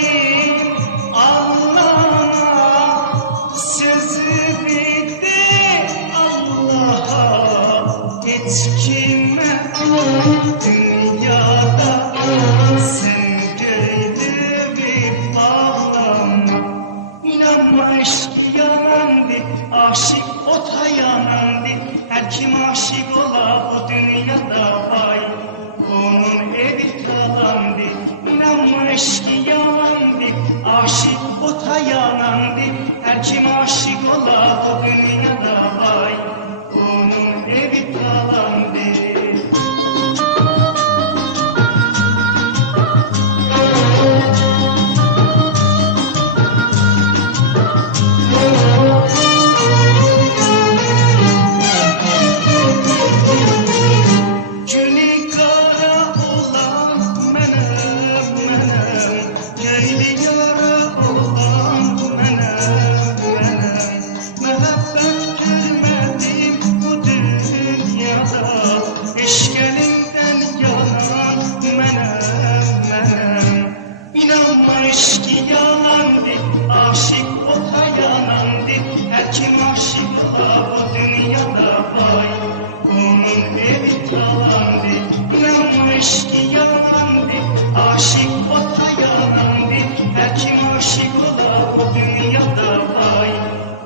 gelin Allah'a sözü bitti Allah'a hiç kime dünyada sen gönlümü bağlama. İnanma aşk yalandı, aşık ota yanandı. Her kim aşık ola bu dünyada vay, onun evi talandı. İnanma aşk yalandı, aşık ota yanandı. Her kim aşık ola bu dünyada vay, onun evi talandı. Aşk yalandı, aşık ota yanandı. Her kim aşık ola bu dünyada vay, onun evi talandı. İnanma aşk yalandı, aşık ota yanandı. Her kim aşık ola bu dünyada vay,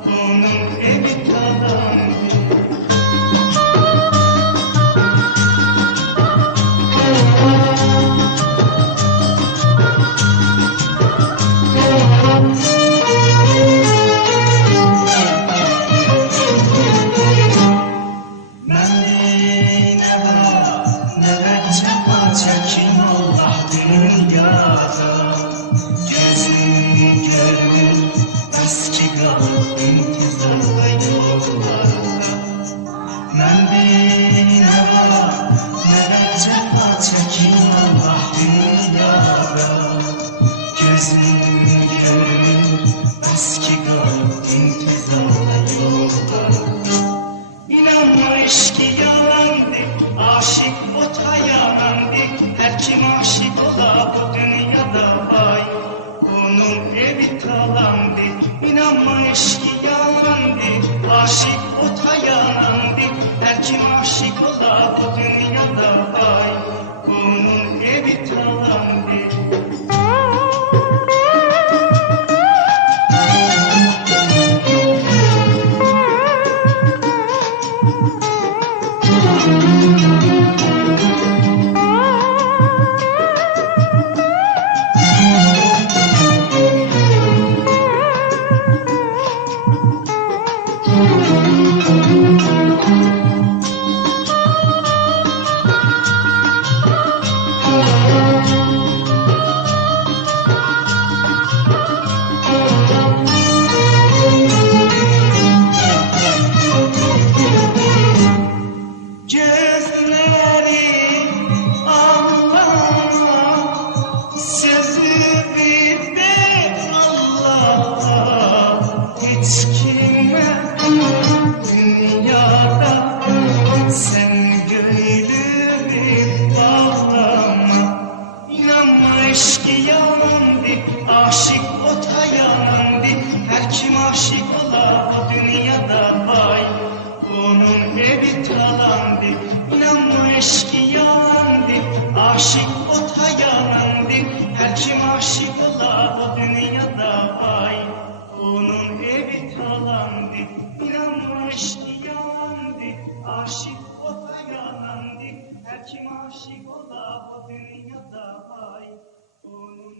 onun evi talandı. Aşk yalandı, aşık ota yanandı. Her kim aşık ola bu dünyada vay, onun evi talandı. İnanma aşk yalandı, aşık ota yanandı. Her kim aşık ola bu dünyada vay, onun evi talandı. Dünyada sen gönlümü bağlama. İnanma aşk yalandı, aşık ota yanandı. Her kim aşık ola bu dünyada vay, onun evi talandı. İnanma aşk yalandı, aşık ota yanandı. Her kim aşık ola bu dünyada vay, onun evi talandı. İnanma aşk yalandı, aşık ota yanandı. Her kim aşık ola bu dünyada vay, onun